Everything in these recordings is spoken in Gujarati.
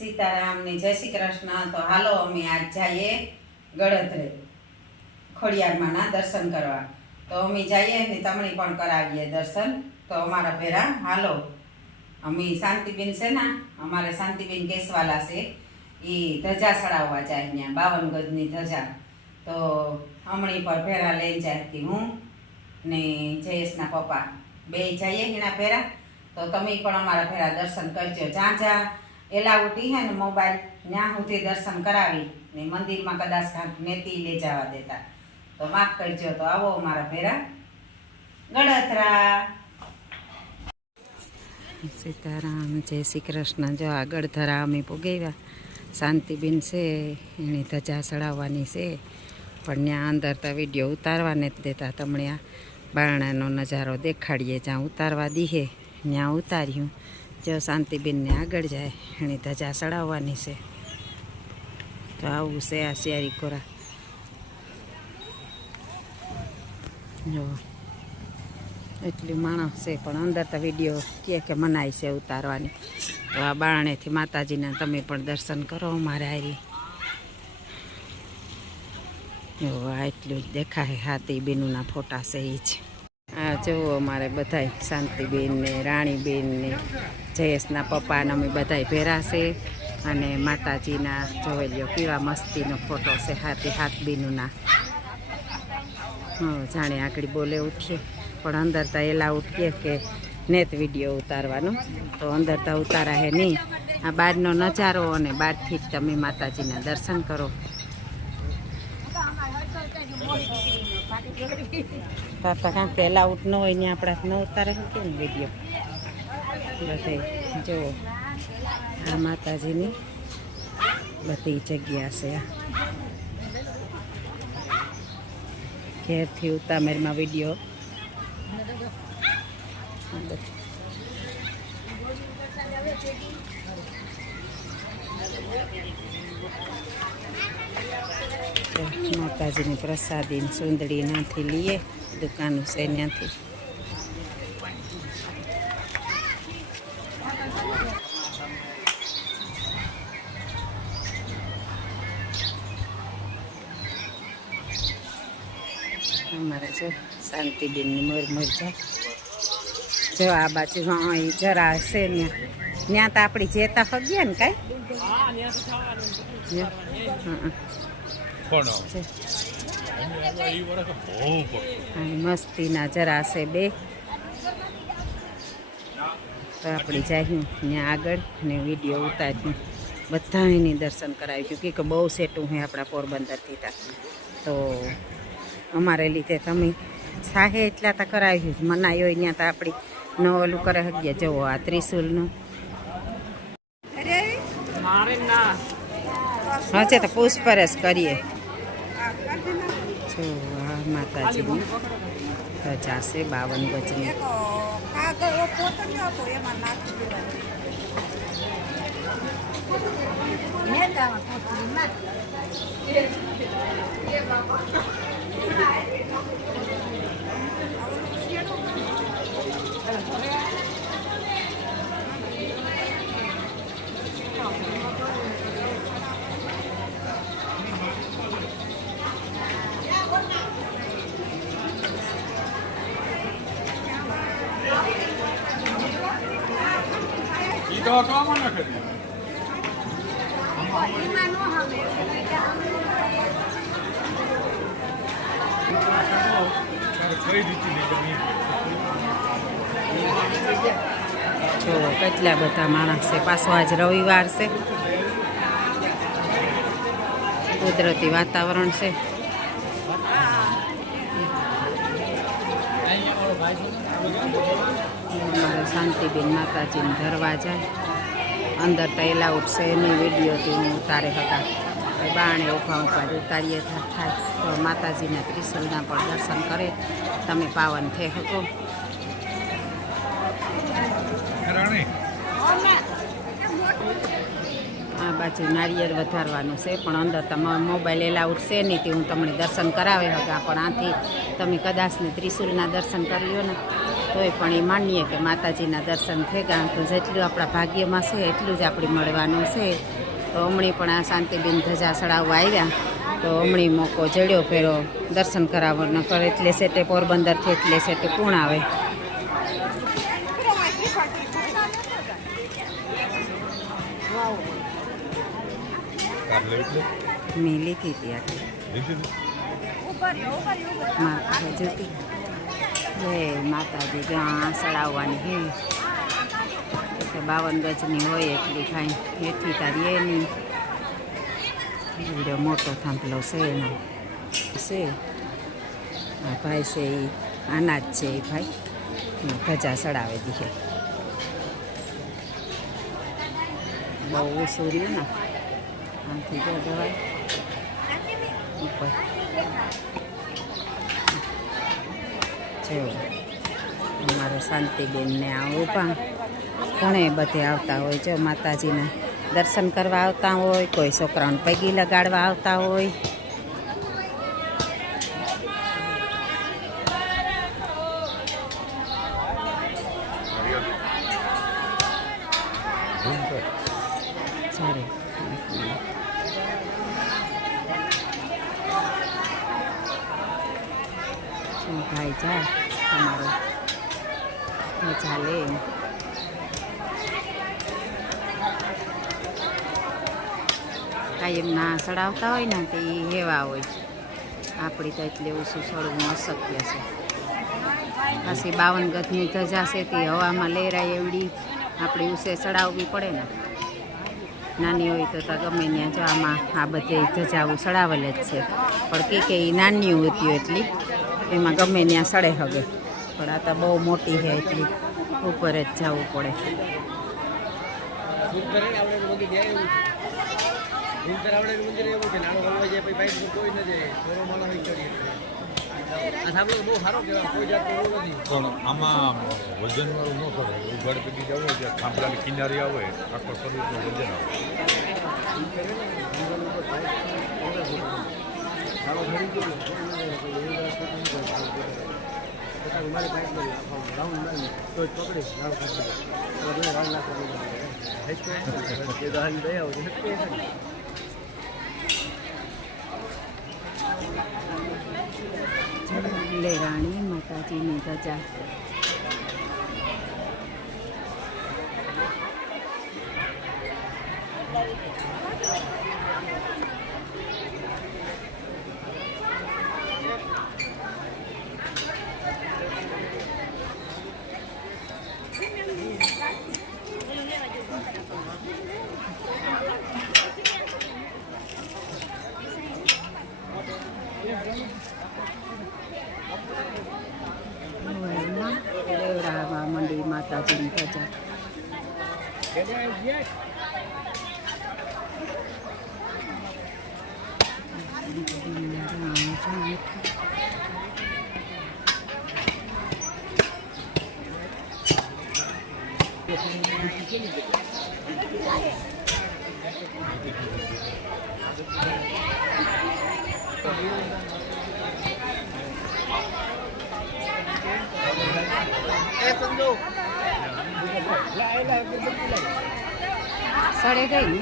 સીતારામની જય શ્રી કૃષ્ણ. તો હાલો અમે આજ જઈએ ગળધરે ખોડિયારમાંના દર્શન કરવા. તો અમે જઈએ ને તમને પણ કરાવીએ દર્શન. તો અમારા ભેરા હાલો. અમે શાંતિબેન છે ને, અમારે શાંતિબેન કેસવાલા છે, એ ધજા ચડાવવા જાય ત્યાં 52 ગજની ધજા. તો હમણી પર ભેરા લઈને જાય હતી હું ને જયેશના પપ્પા બે જઈએ એના ભેરા. તો તમે પણ અમારા ભેરા દર્શન કરજો. જ્યાં એલાઉટી હે ને મોબાઈલ ત્યાં સુધી દર્શન કરાવી ને મંદિરમાં કદાચ કાંક નેતી લઈ જવા દેતા તો માફ કરજો. તો આવો અમારા ભેરા ગળધરા. સીતારામ જય શ્રી કૃષ્ણ. જો આ ગળધરા અમે પોગેવા. શાંતિબેન છે એની ધજા ચડાવવાની છે, પણ ત્યાં અંદર તો વિડીયો ઉતારવા નથી દેતા. તમને આ બારણાનો નજારો દેખાડીએ. જ્યાં ઉતારવા દીહે ત્યાં ઉતાર્યું. જો શાંતિબેનને આગળ જાય એની ધજા ચડાવવાની છે. તો આવું છે આ શિયારી કોરા. જો એટલી માણસ છે, પણ અંદર તો વિડીયો કે મનાય છે ઉતારવાની. તો આ બારણેથી માતાજીના તમે પણ દર્શન કરો મારે હારી. જો આ એટલું જ દેખાય. હાથીબેનના ફોટા છે એ જ. આ જુઓ અમારે બધાય શાંતિબેન ને રાણીબેન ને જયેશના પપ્પા ને અમે બધાય ભેરા છે. અને માતાજીના જોઈ લ્યો કેવા મસ્તીનો ફોટો છે હાથીબેનના. જાણે આગળ બોલે ઉઠીએ, પણ અંદર તો એલા ઉઠીએ કે નેત વિડીયો ઉતારવાનું. તો અંદર તો ઉતારા હે નહીં. આ બહારનો નજારો અને બહારથી જ તમે માતાજીના દર્શન કરો. તાતા કાંક પહેલાં આઉટ ન હોય ને આપણા ન ઉતારે કેમ વિડીયો. બધે જો આ માતાજીની બધી જગ્યા છે. ઘેરથી ઉતામેરમાં વિડીયો માતાજીની પ્રસાદી સુંદડી નાથી લઈએ. દુકાનો છે ત્યાંથી. અમારે જો શાંતિબેનની મોર જાય. જો આ બાજુ અહીં જરા હશે ત્યાં તો આપણી જેતા ફગ્યા ને કાંઈ મસ્તીના જરા છે બે. તો આપણે જઈએ ત્યાં આગળ ને વિડીયો ઉતાર્યું. બધા એની દર્શન કરાવ્યું કે બહુ સેટું હોય આપણા પોરબંદરથી. તો અમારે લીધે તમે સાહે એટલા તો કરાવ્યું જ. મનાઈ હોય ત્યાં તો આપણી ન ઓલું કરે શકીએ. જવો આ ત્રિશુલનું હશે તો પૂછપરછ કરીએ. જો આ માતાજીની ધજા છે 52 ગજની. જો કેટલા બધા માણસ છે. પાછો આજ રવિવાર છે, કુદરતી વાતાવરણ છે. અમારે શાંતિબેન માતાજીને ધરવા જાય. અંદર તો એલાઉટ છે એની વિડીયોથી હું ઉતારે હતા. બાણે ઊભા ઉતારીએ થાય. તો માતાજીના ત્રિશુલના પણ દર્શન કરે તમે પાવન થઈ શકો. આ બાજુ નારિયેળ વધારવાનું છે, પણ અંદર તમારો મોબાઈલ એલાઉટ છે નહીં. તે હું તમને દર્શન કરાવે હતા, પણ આથી તમે કદાચ ને ત્રિશુલના દર્શન કરી લો ને તોય પણ એ માનીએ કે માતાજીના દર્શન થઈ ગયા તો જેટલું આપણા ભાગ્યમાં છે એટલું જ આપણે મળવાનું છે. તો હમણાં પણ આ શાંતિબેન ધજા ચડાવવા આવ્યા તો હમણાં મોકો જડ્યો ફેરો દર્શન કરાવવાનો કરે એટલે સેટે પોરબંદરથી એટલે સેટે કોણ આવે. મેં લીધી હતી જોતી જય માતાજી ત્યાં ચડાવવાની હે 52 ગજની હોય એટલી કાંઈ એથી તારી એની બીજો મોટો થાંભલો છે એનો છે. આ ભાઈ છે એ આના જ છે એ ભાઈ ધજા ચડાવે દીધે બહુ ઓછું રહ્યું ને આથી જો જવાય ઉપર જેવું અમારે શાંતિબેનને આ ઊભા ઘણે બધે આવતા હોય જો માતાજીના દર્શન કરવા આવતા હોય, કોઈ છોકરાઓને પૈગી લગાડવા આવતા હોય. ભાઈ જા તમારો ચાલે કાયમના ચડાવતા હોય ને તે એવા હોય. આપણી તો એટલે ઓછું ચડવું અશક્ય છે. પાછી 52 ગજની ધજા છે તે હવામાં લહેરાય એવડી આપણી ઉસે ચડાવવી પડે ને. નાની હોય તો ગમે ત્યાં જો આમાં આ બધે ધજાઓ ચડાવેલ જ છે પણ કે એ નાની હોતી એટલી એમાં ગમે ત્યાં સડે હગે પણ આ તો બહુ મોટી છે એટલી ઉપર જ જવું પડે. પણ આમાં વજન વાળું ન કરે. ઉઘાડ પીટી જવું હોય ત્યાં થાંભલાની કિનારે આવે આખો શરીરનું વજન લેરાણી માતાજીની ધજા લેવડાવવા મંડી માતાજીની ધજા. સડે ગઈ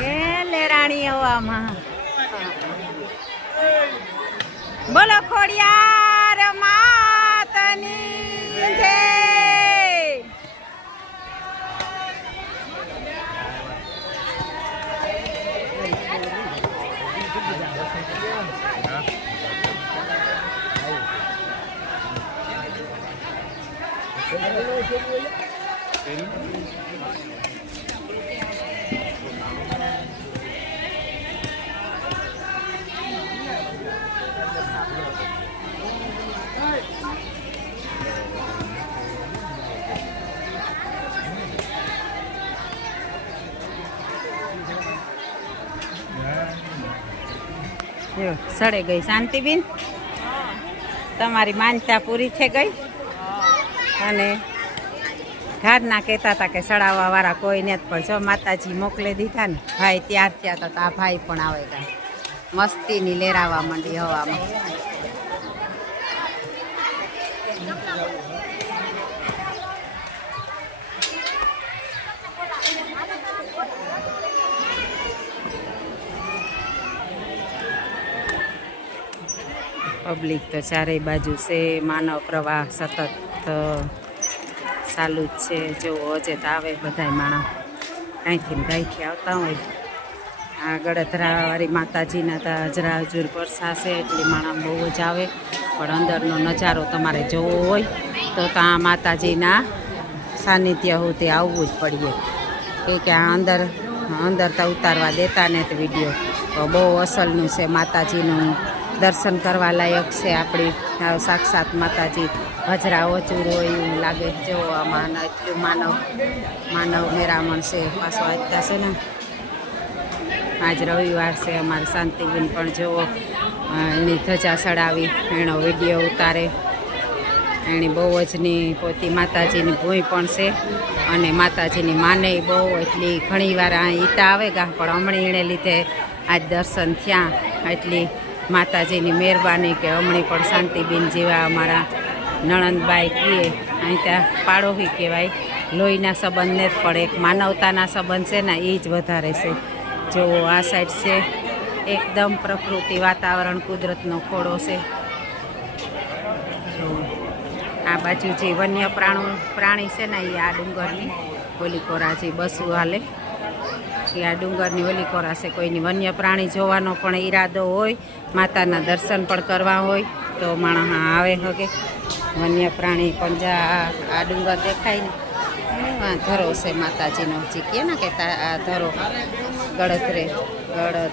ને લેરાણી હવામાં બોલો ખોડિયાર માતની જય. જો સડે ગઈ શાંતિબેન, તમારી માનતા પૂરી થઈ ગઈ. અને ઘરના કહેતા હતા કે સડાવવા વાળા કોઈ ને પણ જો માતાજી મોકલી દીધા ને ભાઈ ત્યાર થયા હતા તો આ ભાઈ પણ આવે ગયા મસ્તીની લેરાવા માંડી હવામાં. પબ્લિક તો ચારેય બાજુ છે, માનવ પ્રવાહ સતત ચાલુ જ છે. જો હજે તો આવે બધાય માણસ કાંઈથી ને કાંઈથી આવતા હોય. આ ગળધરાવાળી માતાજીના તો હજરા હજુર પરસાશે એટલે માણસ બહુ જ આવે. પણ અંદરનો નજારો તમારે જોવો હોય તો ત્યાં માતાજીના સાનિધ્ય સુધી આવવું જ પડીએ કે આ અંદર તો ઉતારવા દેતા ને તો વિડીયો તો બહુ અસલનું છે. માતાજીનું દર્શન કરવા લાયક છે. આપણી સાક્ષાત માતાજી હજરા ઓચુર હોય એવું લાગે. જો આમાં એટલું માનવ મેરામણ છે. પાછો આજતા છે ને આજ રવિવાર છે. અમારે શાંતિબેન પણ જુઓ એની ધજા ચડાવી એનો વિડીયો ઉતારે. એની બહુ જની પોતી માતાજીની ભૂઈ પણ છે અને માતાજીની માને બહુ એટલી ઘણી વાર આ ઈતા આવે ગા પણ હમણાં એને લીધે આજ દર્શન થયા. એટલી માતાજીની મહેરબાની કે હમણાં પણ શાંતિબેન જેવા અમારા નણંદબાઈ કહીએ અહીં ત્યાં પાડોશી કહેવાય. લોહીના સંબંધને જ પણ એક માનવતાના સંબંધ છે ને એ જ વધારે છે. જો આ સાઈડ છે એકદમ પ્રકૃતિ વાતાવરણ કુદરતનો ખોડો છે. જો આ બાજુ જે વન્ય પ્રાણી છે ને એ આ ડુંગરની ઓલી કોરા જે બસો હાલે એ આ ડુંગરની ઓલી કોરા છે. કોઈની વન્ય પ્રાણી જોવાનો પણ ઈરાદો હોય, માતાના દર્શન પણ કરવા હોય તો માણસ આવે હગે. વન્ય પ્રાણી પણ જા આ ડુંગર દેખાય ને આ ધરો છે માતાજીનો. જે કહે ને કે આ ધરો ગળધરે ધરો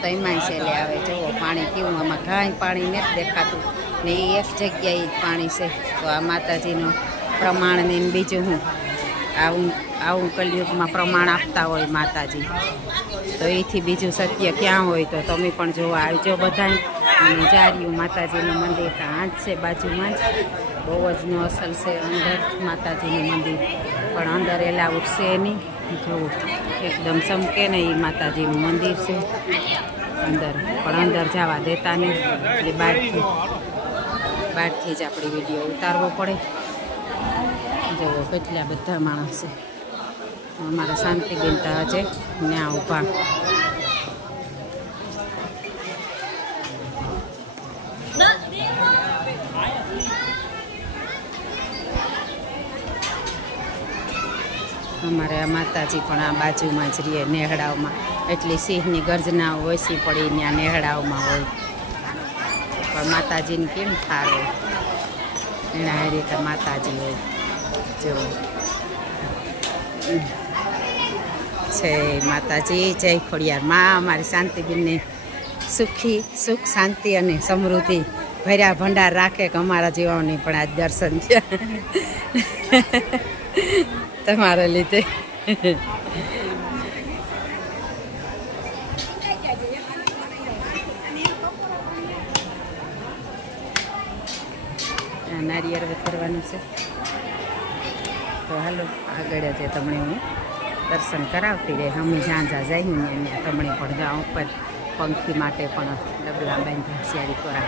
તો એમાંય છેલ્લે આવે. જુઓ પાણી કેવું આમાં કાંઈ પાણી નથી દેખાતું ને એ એક જગ્યાએ જ પાણી છે. તો આ માતાજીનું પ્રમાણ ને બીજું હું આવું કલયુગમાં પ્રમાણ આપતા હોય માતાજી તો એથી બીજું સત્ય ક્યાં હોય. તો તમે પણ જોવા આવજો બધા. અને જાર્યું માતાજીનું મંદિર ત્યાં જ છે બાજુમાં જ. બહુ જ નો અસલ છે અંદર માતાજીનું મંદિર પણ અંદર એલાઉડ છે નહીં. જોવું એકદમ ચમકે ને એ માતાજીનું મંદિર છે અંદર પણ અંદર જવા દેતા નહીં એટલે બહારથી જ આપણી વિડીયો ઉતારવો પડે. જુઓ કેટલા બધા માણસ છે. અમારા શાંતિબેન તો હજે ત્યાં ઊભા. અમારે આ માતાજી પણ આ બાજુમાં જ રહીએ નેહડાઓમાં. એટલી સિંહની ગર્જનાઓ ઓછી પડી ત્યાં નેહડાઓમાં હોય પણ માતાજીની કેમ ઠાર હોય એના એ રીતે માતાજી હોય. જો છે માતાજી જય ખોડિયાર માં. અમારી શાંતિબેનને સુખ શાંતિ અને સમૃદ્ધિ ભર્યા ભંડાર રાખે કે અમારા જીવાઓની પણ આજ દર્શન થયા તમારા લીધે. નારિયેળ કરવાનું છે તો હાલો આગળ જ તમને હું દર્શન કરાવતી રહે. અમે જ્યાં જઈને તમને પણ જાઉં ઉપર પંખી માટે પણ ડબલા બાંધ્યા શિયાળી કોરા